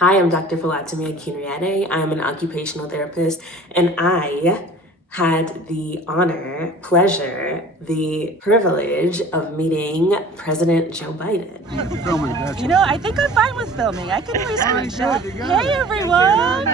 Hi, I'm Dr. Falatimi Akinriade. I'm an occupational therapist, and I had the honor, pleasure, the privilege of meeting President Joe Biden. I think I'm fine with filming. I can always screenshot. Hey, everyone!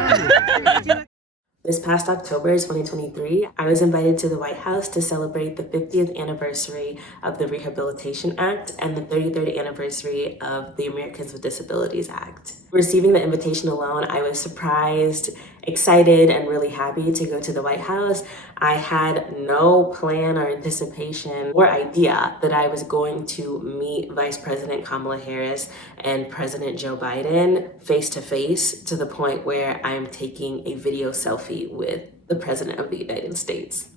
This past October 2023, I was invited to the White House to celebrate the 50th anniversary of the Rehabilitation Act and the 33rd anniversary of the Americans with Disabilities Act. Receiving the invitation alone, I was surprised, excited, and really happy to go to the White House. I had no plan or anticipation or idea that I was going to meet Vice President Kamala Harris and President Joe Biden face to face, to the point where I'm taking a video selfie with the President of the United States.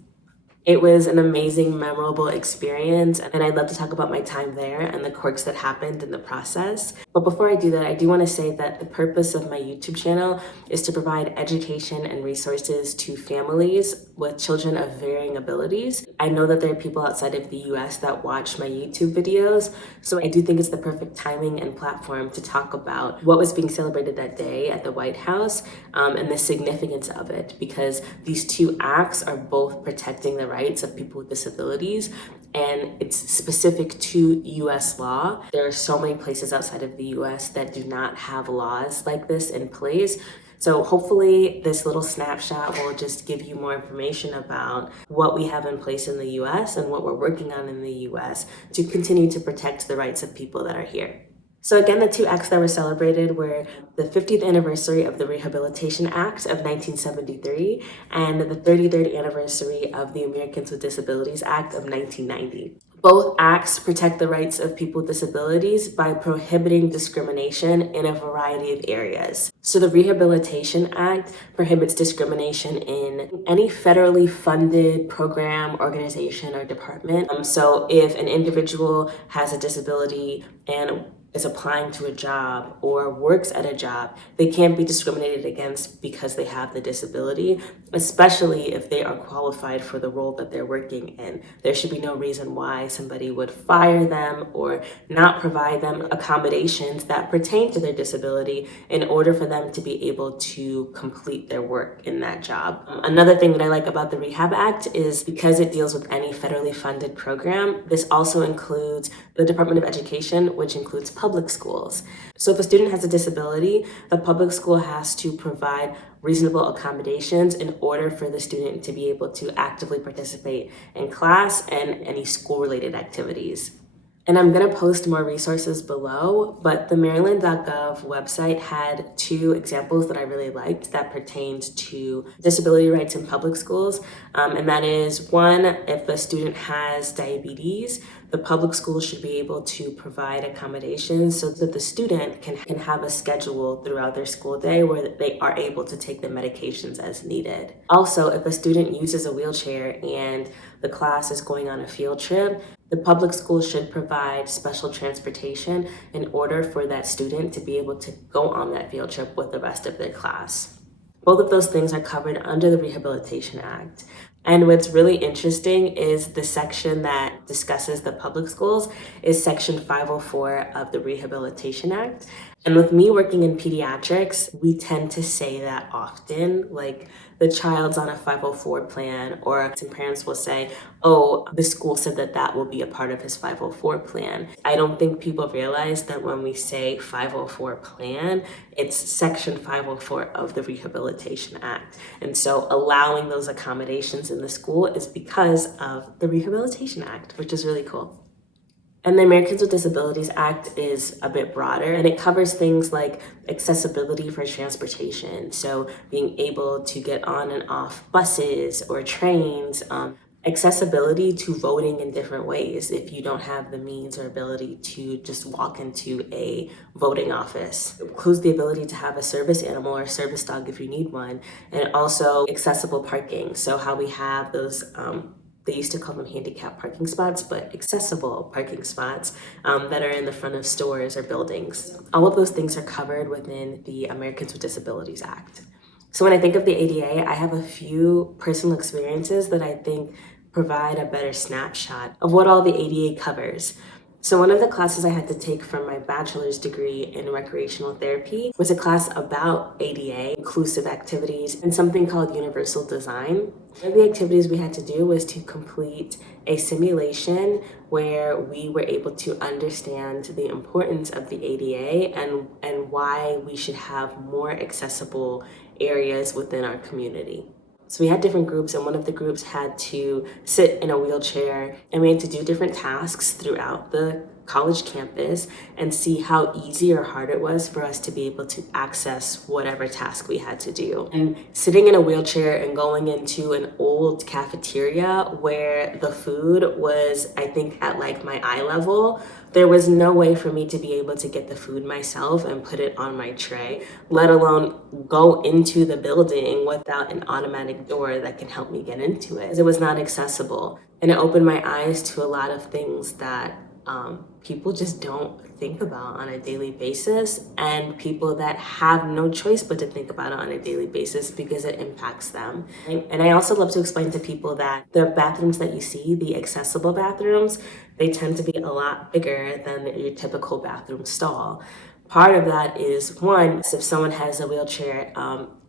It was an amazing, memorable experience, and I'd love to talk about my time there and the quirks that happened in the process. But before I do that, I do want to say that the purpose of my YouTube channel is to provide education and resources to families with children of varying abilities. I know that there are people outside of the US that watch my YouTube videos, so I do think it's the perfect timing and platform to talk about what was being celebrated that day at the White House and the significance of it, because these two acts are both protecting the rights of people with disabilities, and it's specific to US law. There are so many places outside of the US that do not have laws like this in place. So hopefully this little snapshot will just give you more information about what we have in place in the US and what we're working on in the US to continue to protect the rights of people that are here. So again, the two acts that were celebrated were the 50th anniversary of the Rehabilitation Act of 1973 and the 33rd anniversary of the Americans with Disabilities Act of 1990. Both acts protect the rights of people with disabilities by prohibiting discrimination in a variety of areas. So the Rehabilitation Act prohibits discrimination in any federally funded program, organization, or department. So if an individual has a disability and is applying to a job or works at a job, they can't be discriminated against because they have the disability, especially if they are qualified for the role that they're working in. There should be no reason why somebody would fire them or not provide them accommodations that pertain to their disability in order for them to be able to complete their work in that job. Another thing that I like about the Rehab Act is because it deals with any federally funded program, this also includes the Department of Education, which includes public schools. So if a student has a disability, the public school has to provide reasonable accommodations in order for the student to be able to actively participate in class and any school-related activities. And I'm going to post more resources below, but the Maryland.gov website had two examples that I really liked that pertained to disability rights in public schools. And that is, one, if a student has diabetes, the public school should be able to provide accommodations so that the student can have a schedule throughout their school day where they are able to take the medications as needed. Also, if a student uses a wheelchair and the class is going on a field trip, the public school should provide special transportation in order for that student to be able to go on that field trip with the rest of their class. Both of those things are covered under the Rehabilitation Act. And what's really interesting is the section that discusses the public schools is Section 504 of the Rehabilitation Act. And with me working in pediatrics, we tend to say that often, like the child's on a 504 plan, or some parents will say, oh, the school said that that will be a part of his 504 plan. I don't think people realize that when we say 504 plan, it's Section 504 of the Rehabilitation Act. And so allowing those accommodations in the school is because of the Rehabilitation Act, which is really cool. And the Americans with Disabilities Act is a bit broader, and it covers things like accessibility for transportation. So being able to get on and off buses or trains, accessibility to voting in different ways if you don't have the means or ability to just walk into a voting office. It includes the ability to have a service animal or service dog if you need one, and also accessible parking. So how we have those they used to call them handicap parking spots, but accessible parking spots that are in the front of stores or buildings. All of those things are covered within the Americans with Disabilities Act. So when I think of the ADA, I have a few personal experiences that I think provide a better snapshot of what all the ADA covers. So one of the classes I had to take from my bachelor's degree in recreational therapy was a class about ADA, inclusive activities, and something called universal design. One of the activities we had to do was to complete a simulation where we were able to understand the importance of the ADA and why we should have more accessible areas within our community. So we had different groups, and one of the groups had to sit in a wheelchair, and we had to do different tasks throughout the college campus and see how easy or hard it was for us to be able to access whatever task we had to do. And sitting in a wheelchair and going into an old cafeteria where the food was, I think, at like my eye level, there was no way for me to be able to get the food myself and put it on my tray, let alone go into the building without an automatic door that can help me get into it. It was not accessible. And it opened my eyes to a lot of things that people just don't think about on a daily basis, and people that have no choice but to think about it on a daily basis because it impacts them. And I also love to explain to people that the bathrooms that you see, the accessible bathrooms, they tend to be a lot bigger than your typical bathroom stall. Part of that is, one, if someone has a wheelchair,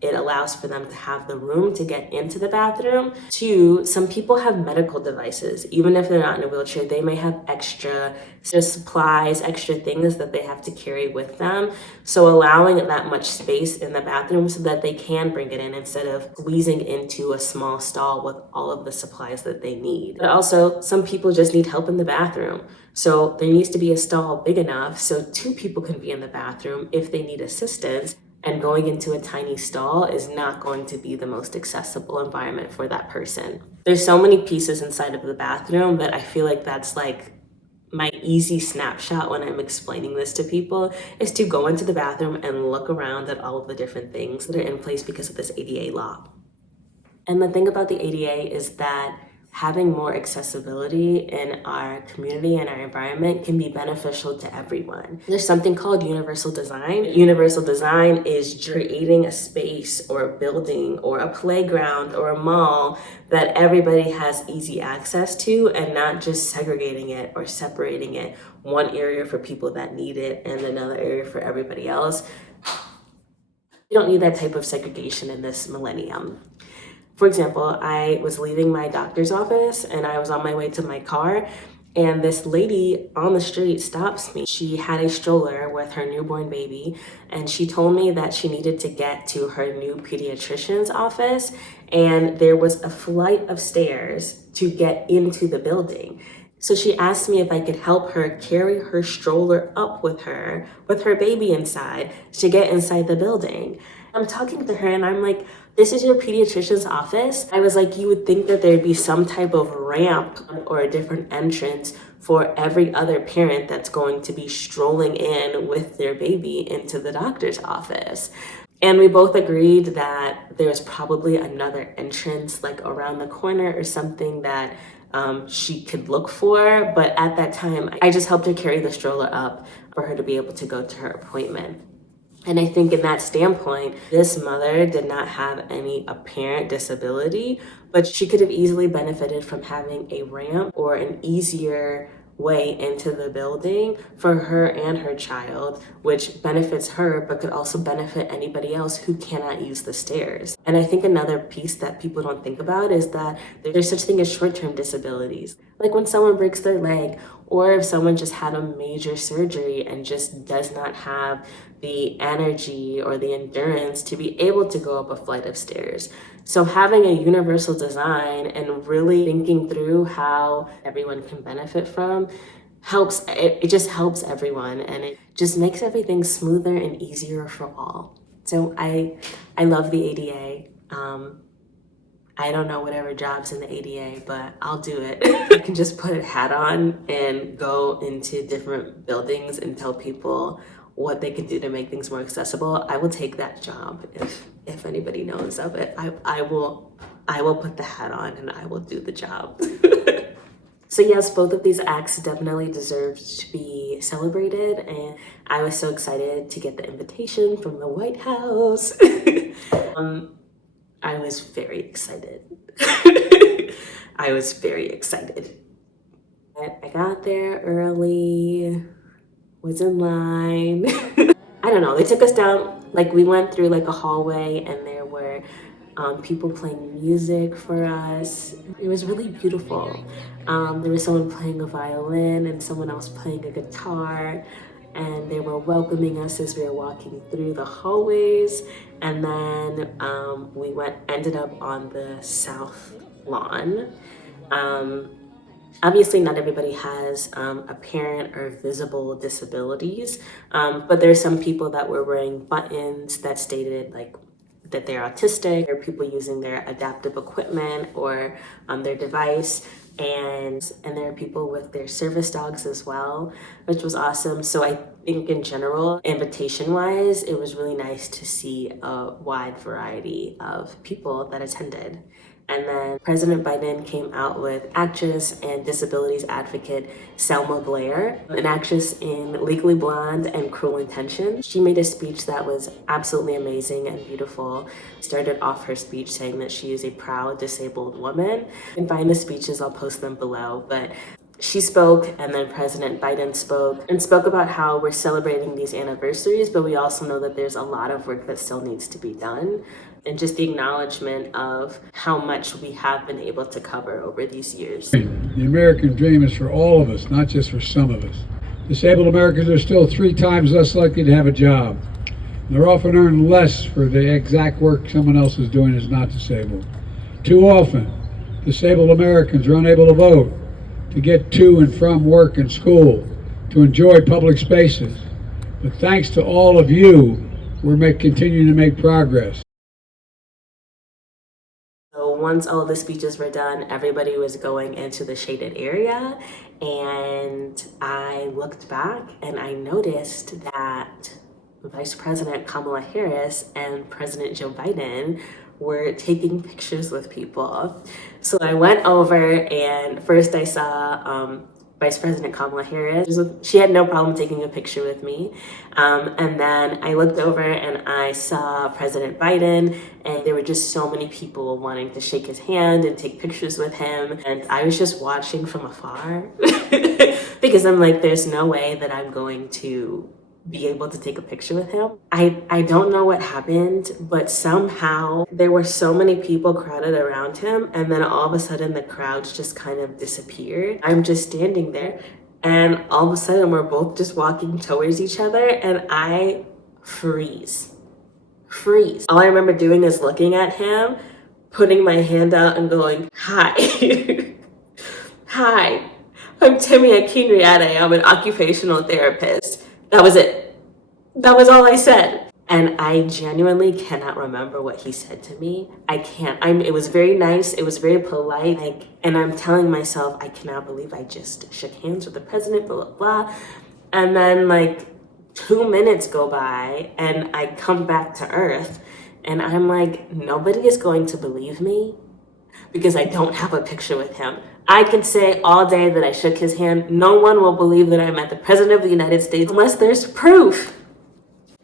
it allows for them to have the room to get into the bathroom. Two, some people have medical devices. Even if they're not in a wheelchair, they may have extra supplies, extra things that they have to carry with them. So allowing that much space in the bathroom so that they can bring it in instead of squeezing into a small stall with all of the supplies that they need. But also, some people just need help in the bathroom. So there needs to be a stall big enough so two people can be in the bathroom if they need assistance, and going into a tiny stall is not going to be the most accessible environment for that person. There's so many pieces inside of the bathroom that I feel like that's like my easy snapshot when I'm explaining this to people, is to go into the bathroom and look around at all of the different things that are in place because of this ADA law. And the thing about the ADA is that having more accessibility in our community and our environment can be beneficial to everyone. There's something called universal design. Universal design is creating a space or a building or a playground or a mall that everybody has easy access to, and not just segregating it or separating it, one area for people that need it and another area for everybody else. You don't need that type of segregation in this millennium. For example, I was leaving my doctor's office and I was on my way to my car, and this lady on the street stops me. She had a stroller with her newborn baby, and she told me that she needed to get to her new pediatrician's office, and there was a flight of stairs to get into the building. So she asked me if I could help her carry her stroller up with her baby inside, to get inside the building. I'm talking to her and I'm like, this is your pediatrician's office? I was like, you would think that there'd be some type of ramp or a different entrance for every other parent that's going to be strolling in with their baby into the doctor's office. And we both agreed that there's probably another entrance like around the corner or something that she could look for. But at that time, I just helped her carry the stroller up for her to be able to go to her appointment. And I think in that standpoint, this mother did not have any apparent disability, but she could have easily benefited from having a ramp or an easier way into the building for her and her child, which benefits her, but could also benefit anybody else who cannot use the stairs. And I think another piece that people don't think about is that there's such thing as short-term disabilities. Like when someone breaks their leg, or if someone just had a major surgery and just does not have the energy or the endurance to be able to go up a flight of stairs. So having a universal design and really thinking through how everyone can benefit from helps, it just helps everyone, and it just makes everything smoother and easier for all. So I love the ADA. I don't know whatever job's in the ADA, but I'll do it. I can just put a hat on and go into different buildings and tell people what they can do to make things more accessible. I will take that job if anybody knows of it. I will put the hat on and I will do the job. So yes, both of these acts definitely deserve to be celebrated, and I was so excited to get the invitation from the White House. I was very excited. I was very excited. I got there early, was in line. I don't know, they took us down, like we went through like a hallway and there were people playing music for us. It was really beautiful. There was someone playing a violin and someone else playing a guitar, and they were welcoming us as we were walking through the hallways. And then we ended up on the south lawn. Obviously, not everybody has apparent or visible disabilities, but there's some people that were wearing buttons that stated like that they're autistic, or people using their adaptive equipment or their device. And there are people with their service dogs as well, which was awesome. So I think in general, invitation wise, it was really nice to see a wide variety of people that attended. And then President Biden came out with actress and disabilities advocate Selma Blair, an actress in Legally Blonde and Cruel Intentions. She made a speech that was absolutely amazing and beautiful. Started off her speech saying that she is a proud disabled woman. You can find the speeches, I'll post them below. But she spoke, and then President Biden spoke about how we're celebrating these anniversaries, but we also know that there's a lot of work that still needs to be done. And just the acknowledgement of how much we have been able to cover over these years. The American dream is for all of us, not just for some of us. Disabled Americans are still 3 times less likely to have a job. They're often earn less for the exact work someone else is doing who's not disabled. Too often, disabled Americans are unable to vote, to get to and from work and school, to enjoy public spaces. But thanks to all of you, we're continuing to make progress. So once all the speeches were done, everybody was going into the shaded area, and I looked back and I noticed that Vice President Kamala Harris and President Joe Biden were taking pictures with people. So I went over, and first I saw Vice President Kamala Harris. She had no problem taking a picture with me. And then I looked over and I saw President Biden, and there were just so many people wanting to shake his hand and take pictures with him. And I was just watching from afar because I'm like, there's no way that I'm going to be able to take a picture with him. I don't know what happened, but somehow there were so many people crowded around him, and then all of a sudden the crowds just kind of disappeared. I'm just standing there, and all of a sudden we're both just walking towards each other, and I freeze. All I remember doing is looking at him, putting my hand out and going, "Hi." "Hi, I'm Timmy Akinriade. I'm an occupational therapist." That was it. That was all I said. And I genuinely cannot remember what he said to me. I can't. It was very nice. It was very polite. And I'm telling myself, I cannot believe I just shook hands with the president, blah, blah, blah. And then 2 minutes go by and I come back to earth, and I'm like, nobody is going to believe me because I don't have a picture with him. I could say all day that I shook his hand. No one will believe that I met the President of the United States unless there's proof.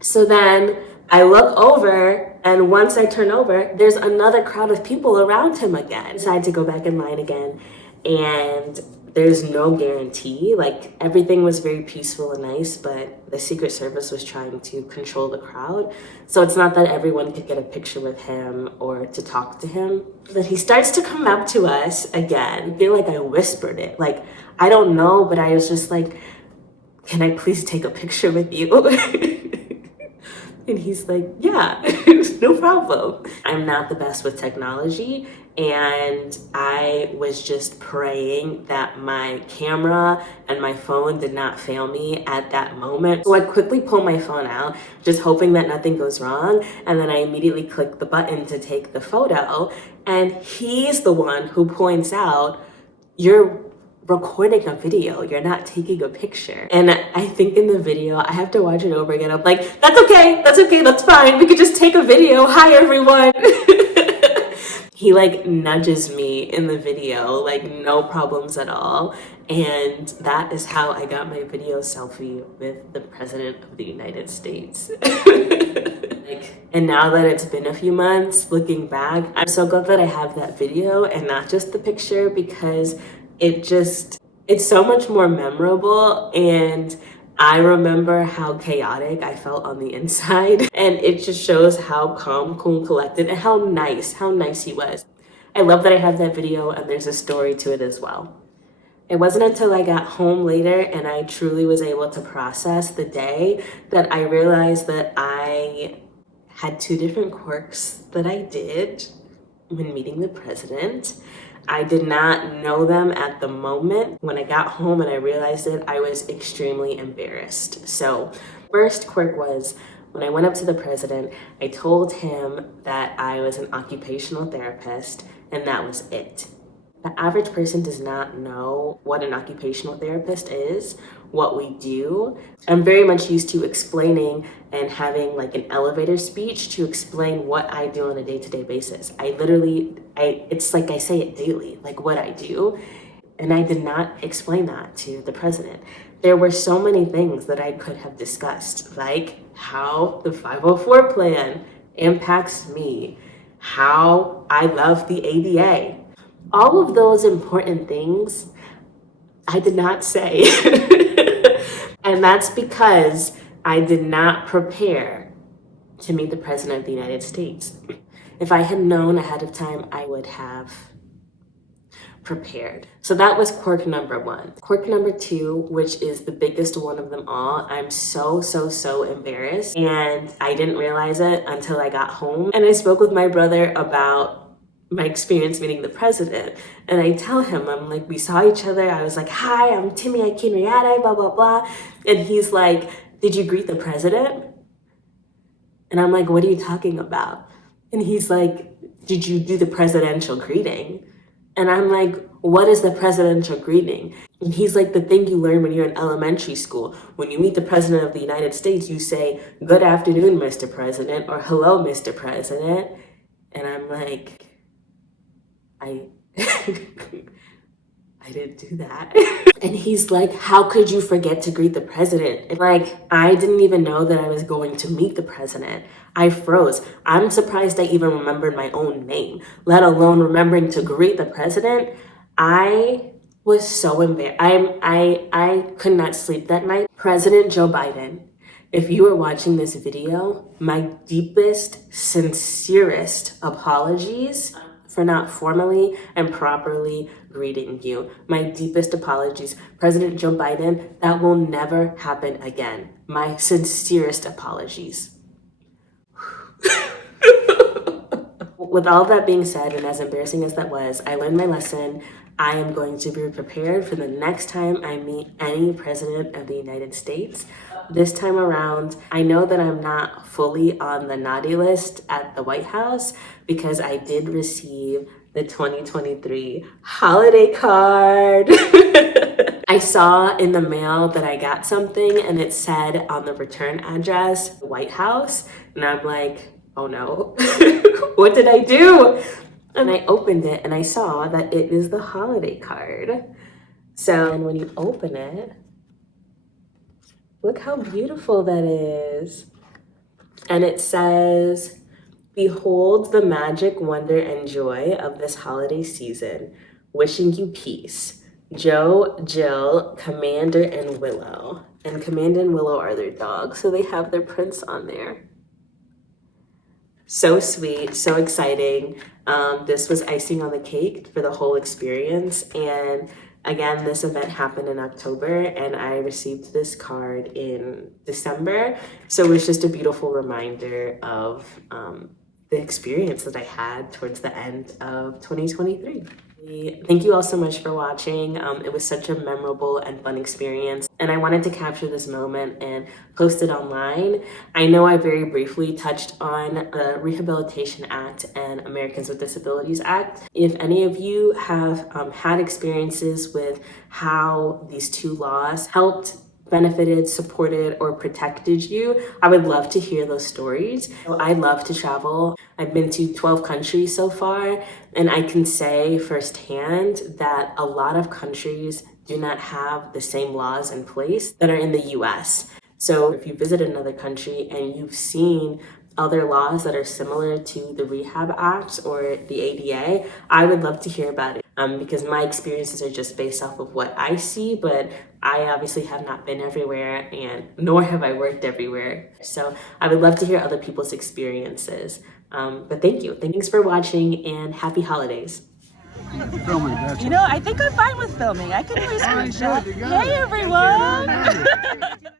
So then I look over, and once I turn over, there's another crowd of people around him again. I decided to go back in line again, and there's no guarantee. Everything was very peaceful and nice, but the Secret Service was trying to control the crowd. So it's not that everyone could get a picture with him or to talk to him. But he starts to come up to us again. I feel like I whispered it. I don't know, but I was just like, "Can I please take a picture with you?" And he's like, "Yeah, no problem." I'm not the best with technology, and I was just praying that my camera and my phone did not fail me at that moment. So I quickly pull my phone out, just hoping that nothing goes wrong, and then I immediately click the button to take the photo, and he's the one who points out, "You're recording a video, you're not taking a picture." And I think in the video, I have to watch it over again, I'm like, that's okay, that's fine, we could just take a video, hi everyone." He nudges me in the video, no problems at all. And that is how I got my video selfie with the President of the United States. And now that it's been a few months, looking back, I'm so glad that I have that video and not just the picture, because it just It's so much more memorable, and I remember how chaotic I felt on the inside, and it just shows how calm, cool, and collected, and how nice he was. I love that I have that video, and there's a story to it as well. It wasn't until I got home later and I truly was able to process the day that I realized that I had two different quirks that I did when meeting the president. I did not know them at the moment. When I got home and I realized it, I was extremely embarrassed. So, first quirk was when I went up to the president, I told him that I was an occupational therapist, and that was it. The average person does not know what an occupational therapist is, what we do. I'm very much used to explaining and having like an elevator speech to explain what I do on a day-to-day basis. It's like I say it daily, like what I do. And I did not explain that to the president. There were so many things that I could have discussed, like how the 504 plan impacts me, how I love the ADA. All of those important things I did not say. And that's because I did not prepare to meet the President of the United States. If I had known ahead of time, I would have prepared. So that was quirk number one. Quirk number two, which is the biggest one of them all, I'm so embarrassed, and I didn't realize it until I got home. And I spoke with my brother about my experience meeting the president. And I tell him, I'm like, we saw each other. I was like, hi, I'm Timmy Akinriade, blah, blah, blah. And he's like, did you greet the president? And I'm like, what are you talking about? And he's like, did you do the presidential greeting? And I'm like, what is the presidential greeting? And he's like, the thing you learn when you're in elementary school. When you meet the president of the United States, you say, good afternoon, Mr. President, or hello, Mr. President. And I'm like, I didn't do that. And he's like, how could you forget to greet the president? And like, I didn't even know that I was going to meet the president. I froze. I'm surprised I even remembered my own name, let alone remembering to greet the president. I was so embarrassed. I could not sleep that night. President Joe Biden, if you are watching this video, my deepest, sincerest apologies for not formally and properly greeting you. My deepest apologies. President Joe Biden, that will never happen again. My sincerest apologies. With all that being said, and as embarrassing as that was, I learned my lesson. I am going to be prepared for the next time I meet any president of the United States. This time around, I know that I'm not fully on the naughty list at the White House because I did receive the 2023 holiday card. I saw in the mail that I got something and it said on the return address, White House. And I'm like, oh no, what did I do? And I opened it and I saw that it is the holiday card. So, and when you open it, look how beautiful that is. And it says, behold the magic, wonder, and joy of this holiday season. Wishing you peace. Joe, Jill, Commander, and Willow. And Commander and Willow are their dogs, so they have their prints on there. So sweet, so exciting. This was icing on the cake for the whole experience. And again, this event happened in October and I received this card in December. So it was just a beautiful reminder of the experience that I had towards the end of 2023. Thank you all so much for watching. It was such a memorable and fun experience, and I wanted to capture this moment and post it online. I know I very briefly touched on the Rehabilitation Act and Americans with Disabilities Act. If any of you have had experiences with how these two laws helped, benefited, supported, or protected you, I would love to hear those stories. I love to travel. I've been to 12 countries so far, and I can say firsthand that a lot of countries do not have the same laws in place that are in the US. So if you visit another country and you've seen other laws that are similar to the Rehab Act or the ADA, I would love to hear about it. because my experiences are just based off of what I see, but I obviously have not been everywhere, and nor have I worked everywhere. So I would love to hear other people's experiences. But thank you. Thanks for watching, and happy holidays. I think I'm fine with filming. I can always screenshot. Hey, everyone!